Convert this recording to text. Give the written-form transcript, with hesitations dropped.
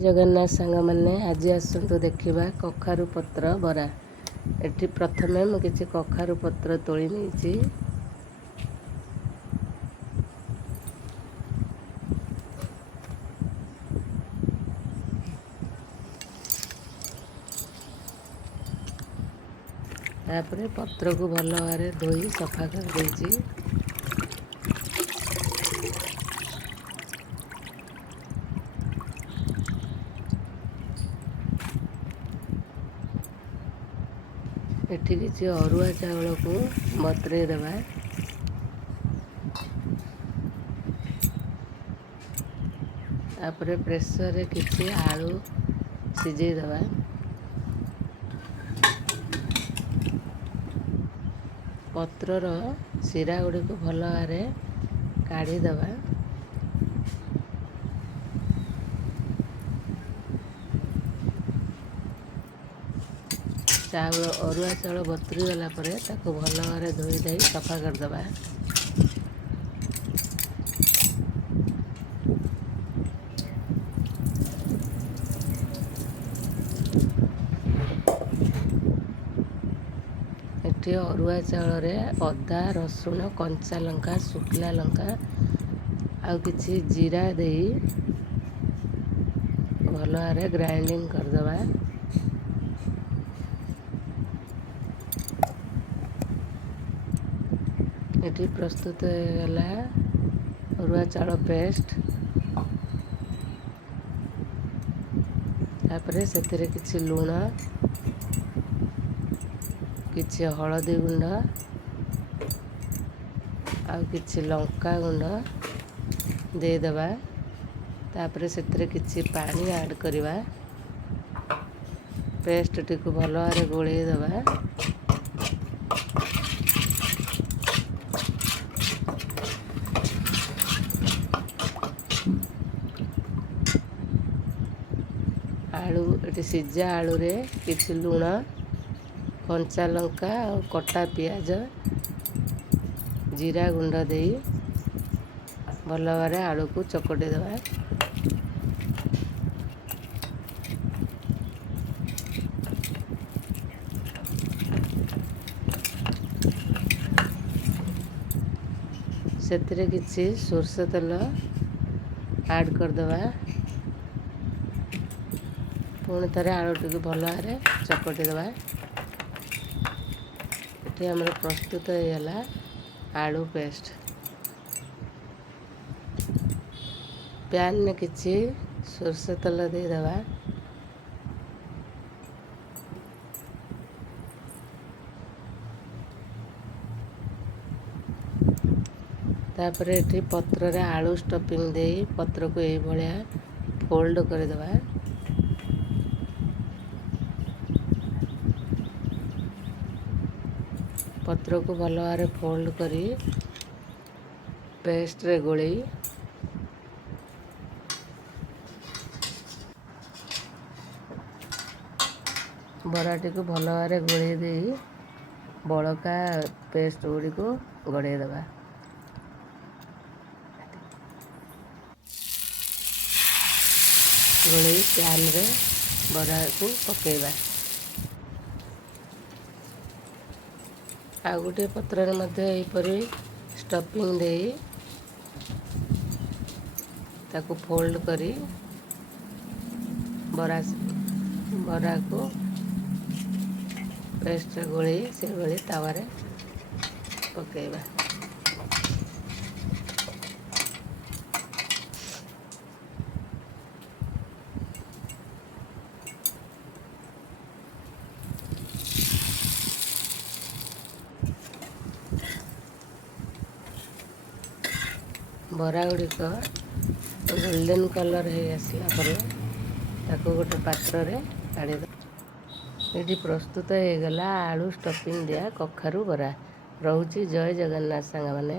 जगन्नाथ सांग मैंने आज आसतु देखा कखारु पत्र बरा। एठी प्रथमे मु किछि कखारु पत्र तोली नेछि। तापरे पत्र को भल भाव धोई सफा कर देछि। एठी किछि अरुआ चावल को बतरे देबा। तापरे प्रेसर रे किछि आलू सिझे देबा। पत्रर सिरा गुड़ी को भल भाव काढ़ी देबा। चावल अरुआ चावल बतरी गला परे ताको भल भाव धोई दे सफा करदेबा। एठी अरुआ चावल रे अदा रसुण कंचा लंका शुखला लंका आउ किछि जीरा दे भल भाव ग्राइंडिंग करदेबा। एठी प्रस्तुत होगा अरुआ चावल पेस्ट। तापरे सेतिरे किछि लूण किछि हळदी गुंड आउ किछि लंका गुंड दे देबा। तापरे सेतिरे किछि पानी ऐड करबा। पेस्ट टी को भल भाव गोळेई देबा। आलू ये सीझा आलू रे किछि लूण कंचा लंका और कटा पियाज जीरा गुंड दे भल भाव आलू को चकटी देबा। सेतिरे किछि सोरष तेल ऐड कर देबा। पुणी थे आलू टी भल भाव चकटी देबा। ये आमर प्रस्तुत होगा आलू पेस्ट। पैन में किछि सोरष तेल दे देबा। तापरे एठी पत्र रे आलू स्टफिंग दे पत्र को यही भाया फोल्ड कर देबा। पत्र को भल भाव फोल्ड करी पेस्ट रे गोली बराटी को भल भाव गोली दे बड़का पेस्ट गुड़ी को गड़े देबा। गोली पैन रे बरा को पकेबा। आ गोटे पत्र मध्य यहीपरी स्टफिंग दे ताको फोल्ड करी बरा को पेस्ट गोली से गोली तावारे पकेबा। बरा गुड़िक गोल्डन कलर हो आसला पर ताको गोटे पात्र रे काढ़ी दे। ये प्रस्तुत हो गला आलू स्टफिंग दिया कखारु बरा। रहुची जय जगन्नाथ सांग माने।